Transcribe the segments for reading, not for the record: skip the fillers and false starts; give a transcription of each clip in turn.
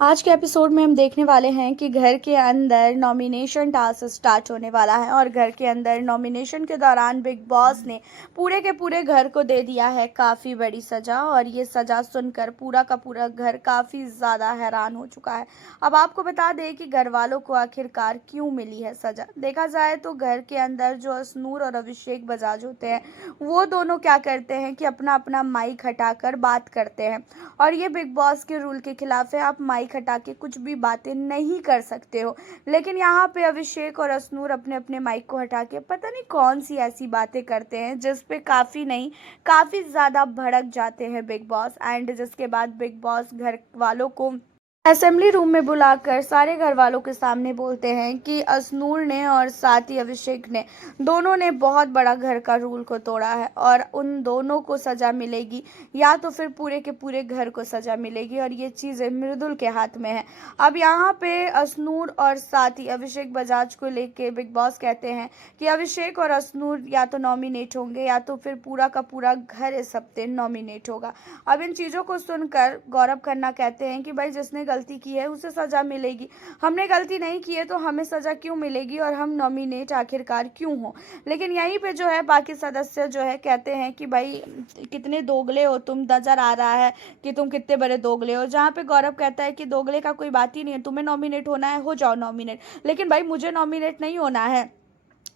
आज के एपिसोड में हम देखने वाले हैं कि घर के अंदर नॉमिनेशन टास्क स्टार्ट होने वाला है और घर के अंदर नॉमिनेशन के दौरान बिग बॉस ने पूरे के पूरे घर को दे दिया है काफ़ी बड़ी सज़ा। और ये सज़ा सुनकर पूरा का पूरा घर काफ़ी ज़्यादा हैरान हो चुका है। अब आपको बता दें कि घर वालों को आखिरकार क्यों मिली है सज़ा। देखा जाए तो घर के अंदर जो अश्नूर और अभिषेक बजाज होते हैं वो दोनों क्या करते हैं कि अपना अपना माइक हटाकर बात करते हैं और ये बिग बॉस के रूल के खिलाफ है। आप माइक हटा के कुछ भी बातें नहीं कर सकते हो। लेकिन यहाँ पे अभिषेक और अश्नूर अपने अपने माइक को हटा के पता नहीं कौन सी ऐसी बातें करते हैं जिस पे काफ़ी नहीं काफ़ी ज़्यादा भड़क जाते हैं बिग बॉस। एंड जिसके बाद बिग बॉस घर वालों को असेंबली रूम में बुलाकर सारे घर वालों के सामने बोलते हैं कि अश्नूर ने और साथ ही अभिषेक ने दोनों ने बहुत बड़ा घर का रूल को तोड़ा है और उन दोनों को सज़ा मिलेगी या तो फिर पूरे के पूरे घर को सज़ा मिलेगी और ये चीज़ें मृदुल के हाथ में है। अब यहाँ पे अश्नूर और साथ ही अभिषेक बजाज को लेके बिग बॉस कहते हैं कि अभिषेक और अश्नूर या तो नॉमिनेट होंगे या तो फिर पूरा का पूरा घर इस हफ्ते नॉमिनेट होगा। अब इन चीज़ों को सुनकर गौरव खन्ना कहते हैं कि भाई जिसने गलती की है उसे सज़ा मिलेगी, हमने गलती नहीं की है तो हमें सज़ा क्यों मिलेगी और हम नॉमिनेट आखिरकार क्यों हो। लेकिन यहीं पे जो है बाकी सदस्य जो है कहते हैं कि भाई कितने दोगले हो तुम, नज़र आ रहा है कि तुम कितने बड़े दोगले हो। जहाँ पे गौरव कहता है कि दोगले का कोई बात ही नहीं है, तुम्हें नॉमिनेट होना है हो जाओ नॉमिनेट, लेकिन भाई मुझे नॉमिनेट नहीं होना है।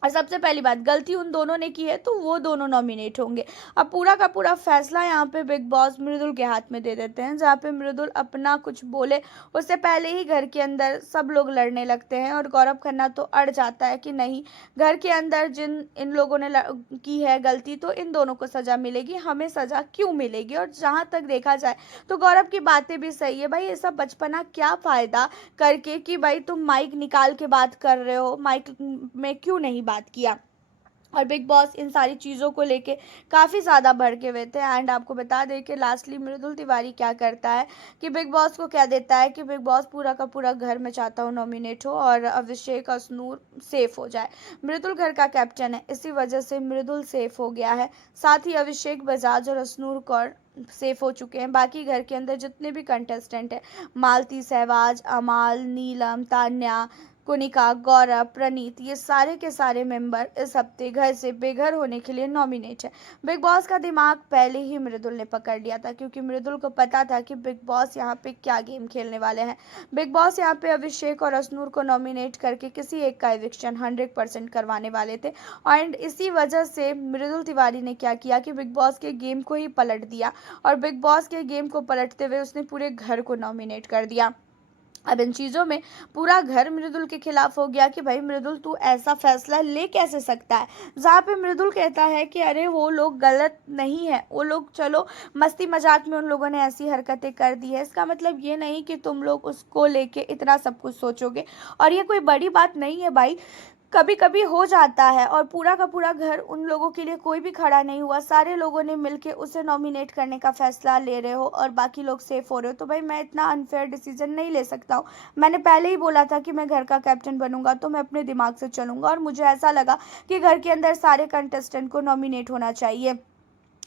और सबसे पहली बात, गलती उन दोनों ने की है तो वो दोनों नॉमिनेट होंगे। अब पूरा का पूरा फैसला यहाँ पे बिग बॉस मृदुल के हाथ में दे देते हैं, जहाँ पे मृदुल अपना कुछ बोले उससे पहले ही घर के अंदर सब लोग लड़ने लगते हैं और गौरव खन्ना तो अड़ जाता है कि नहीं, घर के अंदर जिन इन लोगों ने की है गलती तो इन दोनों को सज़ा मिलेगी, हमें सज़ा क्यों मिलेगी। और जहाँ तक देखा जाए तो गौरव की बातें भी सही है। भाई ये सब बचपना क्या फ़ायदा करके कि भाई तुम माइक निकाल के बात कर रहे हो, माइक में क्यों नहीं बात किया। और बिग बॉस इन सारी चीज़ों को लेके काफ़ी ज़्यादा भड़के हुए थे। एंड आपको बता दें कि लास्टली मृदुल तिवारी क्या करता है कि बिग बॉस को कह देता है कि बिग बॉस पूरा का पूरा घर में चाहता हूँ नॉमिनेट हो और अभिषेक अश्नूर सेफ हो जाए। मृदुल घर का कैप्टन है, इसी वजह से मृदुल सेफ हो गया है। साथ ही अभिषेक बजाज और अश्नूर कौर सेफ हो चुके हैं। बाकी घर के अंदर जितने भी कंटेस्टेंट हैं, मालती, सहवाज, अमाल, नीलम, तान्या, कुनिका, गौरव, प्रणीत, ये सारे के सारे मेंबर इस हफ्ते घर से बेघर होने के लिए नॉमिनेट है। बिग बॉस का दिमाग पहले ही मृदुल ने पकड़ लिया था, क्योंकि मृदुल को पता था कि बिग बॉस यहाँ पे क्या गेम खेलने वाले हैं। बिग बॉस यहाँ पे अभिषेक और अश्नूर को नॉमिनेट करके किसी एक का एविक्शन 100% करवाने वाले थे। एंड इसी वजह से मृदुल तिवारी ने क्या किया कि बिग बॉस के गेम को ही पलट दिया और बिग बॉस के गेम को पलटते हुए उसने पूरे घर को नॉमिनेट कर दिया। अब इन चीज़ों में पूरा घर मृदुल के खिलाफ हो गया कि भाई मृदुल तू ऐसा फैसला ले कैसे सकता है। जहाँ पे मृदुल कहता है कि अरे वो लोग गलत नहीं है, वो लोग चलो मस्ती मजाक में उन लोगों ने ऐसी हरकतें कर दी है, इसका मतलब ये नहीं कि तुम लोग उसको लेके इतना सब कुछ सोचोगे। और ये कोई बड़ी बात नहीं है भाई, कभी कभी हो जाता है। और पूरा का पूरा घर उन लोगों के लिए कोई भी खड़ा नहीं हुआ, सारे लोगों ने मिलके उसे नॉमिनेट करने का फैसला ले रहे हो और बाकी लोग सेफ हो रहे हो, तो भाई मैं इतना अनफेयर डिसीजन नहीं ले सकता हूँ। मैंने पहले ही बोला था कि मैं घर का कैप्टन बनूंगा तो मैं अपने दिमाग से चलूंगा और मुझे ऐसा लगा कि घर के अंदर सारे कंटेस्टेंट को नॉमिनेट होना चाहिए।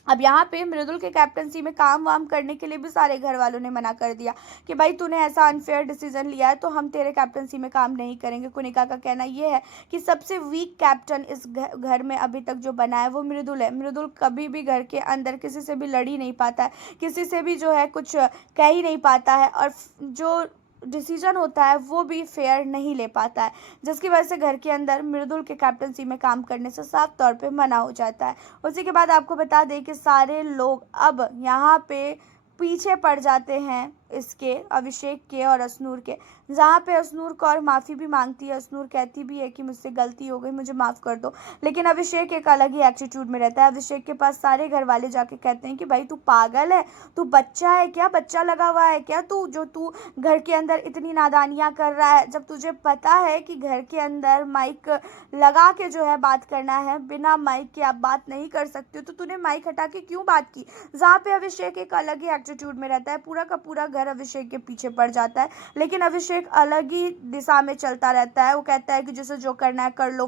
अब यहाँ पे मृदुल के कैप्टनसी में काम वाम करने के लिए भी सारे घर वालों ने मना कर दिया कि भाई तूने ऐसा अनफेयर डिसीजन लिया है तो हम तेरे कैप्टनसी में काम नहीं करेंगे। कुनिका का कहना ये है कि सबसे वीक कैप्टन इस घर में अभी तक जो बना है वो मृदुल है। मृदुल कभी भी घर के अंदर किसी से भी लड़ ही नहीं पाता है, किसी से भी जो है कुछ कह ही नहीं पाता है और जो डिसीजन होता है वो भी फेयर नहीं ले पाता है, जिसकी वजह से घर के अंदर मृदुल के कैप्टनसी में काम करने से साफ तौर पे मना हो जाता है। उसी के बाद आपको बता दें कि सारे लोग अब यहाँ पे पीछे पड़ जाते हैं इसके अभिषेक के और अश्नूर के, जहाँ पे अश्नूर कौर माफ़ी भी मांगती है। अश्नूर कहती भी है कि मुझसे गलती हो गई, मुझे माफ़ कर दो, लेकिन अभिषेक एक अलग ही एटीट्यूड में रहता है। अभिषेक के पास सारे घर वाले जाके कहते हैं कि भाई तू पागल है, तू बच्चा है क्या, बच्चा लगा हुआ है क्या तू, जो तू घर के अंदर इतनी नादानियाँ कर रहा है, जब तुझे पता है कि घर के अंदर माइक लगा के जो है बात करना है, बिना माइक के आप बात नहीं कर सकते हो, तो तूने माइक हटा के क्यों बात की। जहाँ पे अभिषेक एक अलग ही एटीट्यूड में रहता है, पूरा का पूरा घर अभिषेक के पीछे पड़ जाता है, लेकिन अभिषेक अलग ही दिशा में चलता रहता है। वो कहता है कि जिसे जो करना है कर लो,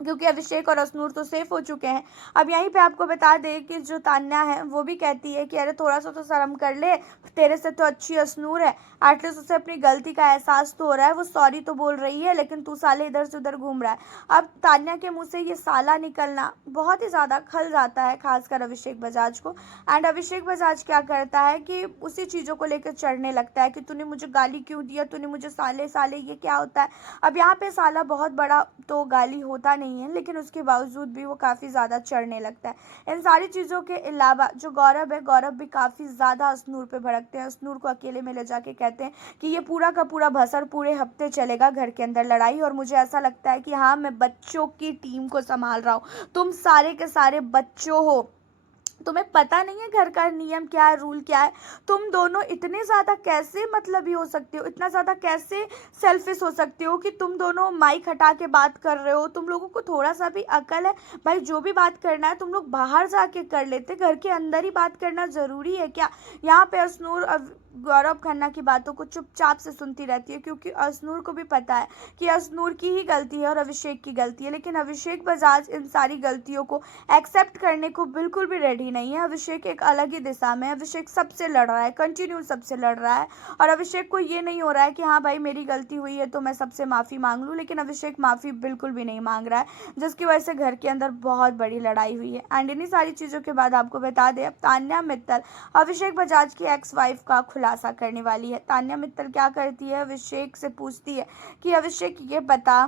क्योंकि अभिषेक और अश्नूर तो सेफ हो चुके हैं। अब यहीं पे आपको बता दें कि जो तान्या है वो भी कहती है कि अरे थोड़ा सा तो शर्म कर ले, तेरे से तो अच्छी अश्नूर है, एटलीस्ट उसे अपनी गलती का एहसास तो हो रहा है, वो सॉरी तो बोल रही है, लेकिन तू साले इधर से उधर घूम रहा है। अब तान्या के मुंह से ये साला निकलना बहुत ही ज़्यादा खल जाता है, खासकर अभिषेक बजाज को। एंड अभिषेक बजाज क्या करता है कि उसी चीज़ों को लेकर चढ़ने लगता है कि तूने मुझे गाली क्यों दिया, तूने मुझे साले साले, ये क्या होता है। अब यहाँ पे साला बहुत बड़ा तो गाली होता नहीं है, लेकिन उसके बावजूद भी वो काफ़ी ज़्यादा चढ़ने लगता है। इन सारी चीज़ों के अलावा जो गौरव है, गौरव भी काफ़ी ज़्यादा अश्नूर पे भड़कते हैं। अश्नूर को अकेले में ले जाके कहते हैं कि ये पूरा का पूरा भसड़ पूरे हफ्ते चलेगा घर के अंदर लड़ाई, और मुझे ऐसा लगता है कि हाँ, मैं बच्चों की टीम को संभाल रहा हूँ, तुम सारे के सारे बच्चों हो, तुम्हें पता नहीं है घर का नियम क्या है, रूल क्या है। तुम दोनों इतने ज़्यादा कैसे मतलबी हो सकते हो, इतना ज़्यादा कैसे सेल्फिश हो सकते हो कि तुम दोनों माइक हटा के बात कर रहे हो। तुम लोगों को थोड़ा सा भी अकल है भाई, जो भी बात करना है तुम लोग बाहर जाके कर लेते, घर के अंदर ही बात करना ज़रूरी है क्या। यहाँ पे अश्नूर गौरव खन्ना की बातों को चुपचाप से सुनती रहती है, क्योंकि अश्नूर को भी पता है कि अश्नूर की ही गलती है और अभिषेक की गलती है। लेकिन अभिषेक बजाज इन सारी गलतियों को एक्सेप्ट करने को बिल्कुल भी रेडी नहीं है। अभिषेक एक अलग ही दिशा में, अभिषेक सबसे लड़ रहा है, कंटिन्यू सबसे लड़ रहा है, और अभिषेक को ये नहीं हो रहा है कि हाँ भाई मेरी गलती हुई है तो मैं सबसे माफ़ी मांग लूँ। लेकिन अभिषेक माफ़ी बिल्कुल भी नहीं मांग रहा है, जिसकी वजह से घर के अंदर बहुत बड़ी लड़ाई हुई है। एंड इन्हीं सारी चीज़ों के बाद आपको बता दें, अब तान्या मित्तल अभिषेक बजाज की एक्स वाइफ का खुलासा करने वाली है। तान्या मित्तल क्या करती है, अभिषेक से पूछती है कि अभिषेक ये बता,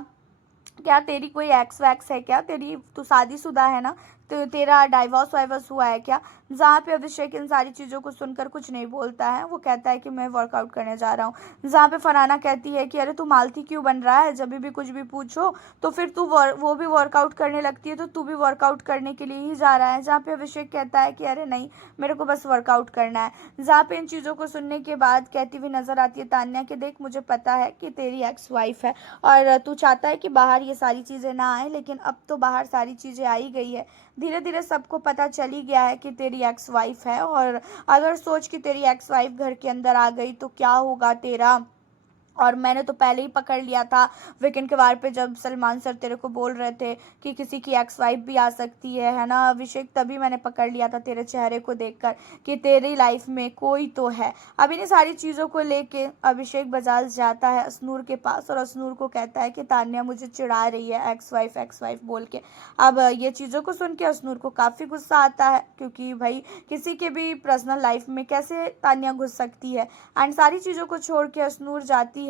क्या तेरी कोई एक्स वैक्स है क्या, तेरी तू शादीशुदा है ना, तो तेरा डाइवोर्स वाइवोर्स हुआ है क्या। जहाँ पे अभिषेक इन सारी चीज़ों को सुनकर कुछ नहीं बोलता है, वो कहता है कि मैं वर्कआउट करने जा रहा हूँ। जहाँ पे फरहाना कहती है कि अरे तू मालती क्यों बन रहा है, जब भी कुछ भी पूछो तो फिर तू वो भी वर्कआउट करने लगती है, तो तू भी वर्कआउट करने के लिए ही जा रहा है। जहाँ पे अभिषेक कहता है कि अरे नहीं, मेरे को बस वर्कआउट करना है। जहाँ पे इन चीज़ों को सुनने के बाद कहती हुई नजर आती है तान्या कि देख, मुझे पता है कि तेरी एक्स वाइफ है और तू चाहता है कि बाहर ये सारी चीज़ें ना आए, लेकिन अब तो बाहर सारी चीज़ें आई गई है, धीरे धीरे सबको पता चल ही गया है कि तेरी एक्स वाइफ है। और अगर सोच कि तेरी एक्स वाइफ घर के अंदर आ गई तो क्या होगा तेरा। और मैंने तो पहले ही पकड़ लिया था वीकेंड के वार पे, जब सलमान सर तेरे को बोल रहे थे कि किसी की एक्स वाइफ भी आ सकती है ना अभिषेक, तभी मैंने पकड़ लिया था तेरे चेहरे को देखकर कि तेरी लाइफ में कोई तो है। अब इन सारी चीज़ों को लेके अभिषेक बजाज जाता है अश्नूर के पास और अश्नूर को कहता है कि तान्या मुझे चिढ़ा रही है एक्स वाइफ बोल के। अब ये चीज़ों को सुन के अश्नूर को काफ़ी गुस्सा आता है, क्योंकि भाई किसी के भी पर्सनल लाइफ में कैसे तान्या घुस सकती है। एंड सारी चीज़ों को छोड़ के अश्नूर जाती है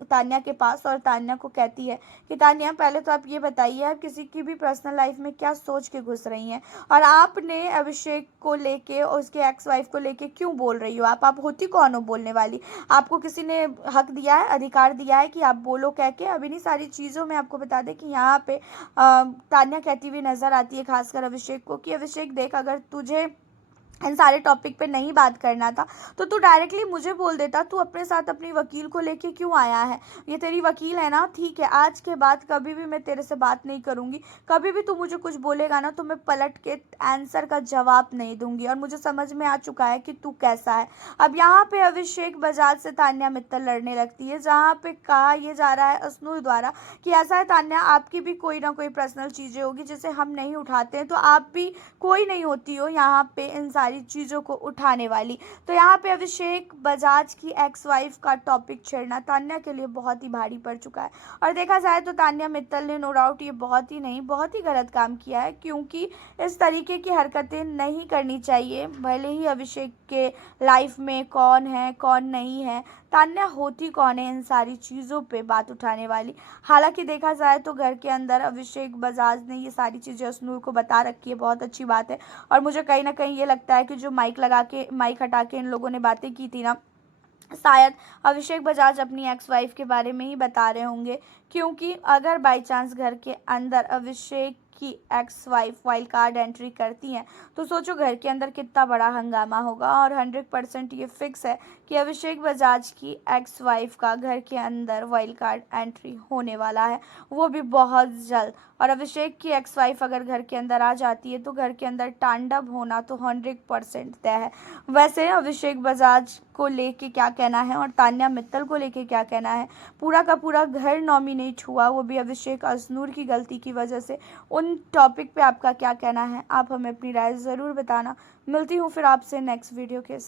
तान्या के पास और तान्या को कहती है कि तान्या, पहले तो आप ये बताइए, आप किसी की भी पर्सनल लाइफ में क्या सोच के घुस रही हैं, और आपने अभिषेक को लेके और उसके एक्स वाइफ को लेके क्यों बोल रही हो। आप होती कौन हो बोलने वाली, आपको किसी ने हक दिया है, अधिकार दिया है कि आप बोलो कह के। अब इन्हीं सारी चीज़ों में आपको बता दें कि यहाँ पे तान्या कहती हुई नजर आती है खासकर अभिषेक को कि अभिषेक देख, अगर तुझे इन सारे टॉपिक पे नहीं बात करना था तो तू डायरेक्टली मुझे बोल देता, तू अपने साथ अपनी वकील को लेके क्यों आया है। ये तेरी वकील है ना, ठीक है, आज के बाद कभी भी मैं तेरे से बात नहीं करूँगी, कभी भी तू मुझे कुछ बोलेगा ना तो मैं पलट के आंसर का जवाब नहीं दूंगी, और मुझे समझ में आ चुका है कि तू कैसा है। अब यहाँ पे अभिषेक बजाज से तान्या मित्तल लड़ने लगती है, जहाँ पे कहा यह जा रहा है अश्नूर द्वारा कि ऐसा है तान्या, आपकी भी कोई ना कोई पर्सनल चीज़ें होगी जिसे हम नहीं उठाते हैं, तो आप भी कोई नहीं होती हो यहाँ पे इन सारी चीज़ों को उठाने वाली। तो यहाँ पे अभिषेक बजाज की एक्स वाइफ का टॉपिक छेड़ना तान्या के लिए बहुत ही भारी पड़ चुका है। और देखा जाए तो तान्या मित्तल ने नो डाउट ये बहुत ही नहीं, बहुत ही गलत काम किया है, क्योंकि इस तरीके की हरकतें नहीं करनी चाहिए। भले ही अभिषेक के लाइफ में कौन है कौन नहीं है, तान्या होती कौन है इन सारी चीज़ों पे बात उठाने वाली। हालांकि देखा जाए तो घर के अंदर अभिषेक बजाज ने ये सारी चीज़ें अश्नूर को बता रखी है, बहुत अच्छी बात है। और मुझे कहीं ना कहीं ये लगता है कि जो माइक हटा के इन लोगों ने बातें की थी ना, शायद अभिषेक बजाज अपनी एक्स वाइफ के बारे में ही बता रहे होंगे, क्योंकि अगर बाई चांस घर के अंदर अभिषेक की ex wife wild card entry करती हैं तो सोचो घर के अंदर कितना बड़ा हंगामा होगा। और 100% ये फिक्स है कि अभिषेक बजाज की एक्स वाइफ का घर के अंदर वाइल्ड कार्ड एंट्री होने वाला है, वो भी बहुत जल्द। और अभिषेक की एक्स वाइफ अगर घर के अंदर आ जाती है तो घर के अंदर तांडव होना तो 100% तय है। वैसे अभिषेक बजाज को लेके क्या कहना है और तान्या मित्तल को लेके क्या कहना है, पूरा का पूरा घर नॉमिनेट हुआ वो भी अभिषेक अजनूर की गलती की वजह से, उन टॉपिक पे आपका क्या कहना है, आप हमें अपनी राय ज़रूर बताना। मिलती हूँ फिर आपसे नेक्स्ट वीडियो के